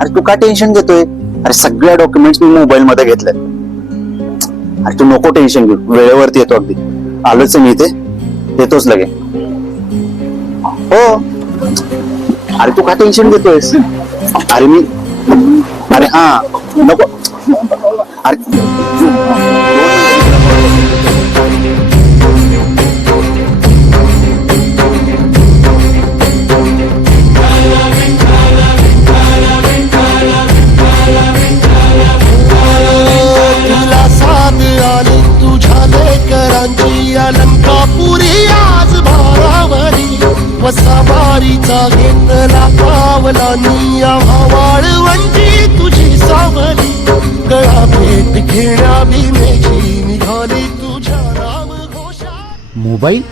अरे तू का टेन्शन घेतोय? अरे सगळ्या डॉक्युमेंट्स मी मोबाईल मध्ये घेतल्यात. अरे तू नको टेन्शन घेऊ. वेळेवरती येतो अगदी. आलोच मी इथे. येतोच लगे. हो. अरे तू का टेन्शन घेतोयस? अरे मी अरे हा. नको. अरे तुझ्या अलंकापुरी आज भारावरी वसावारीचा घेतला पावला निया वाळवंची तुझी सावली. गळा भेट घेण्या भीमेची निघाली तुझ्या राम घोषा मोबाईल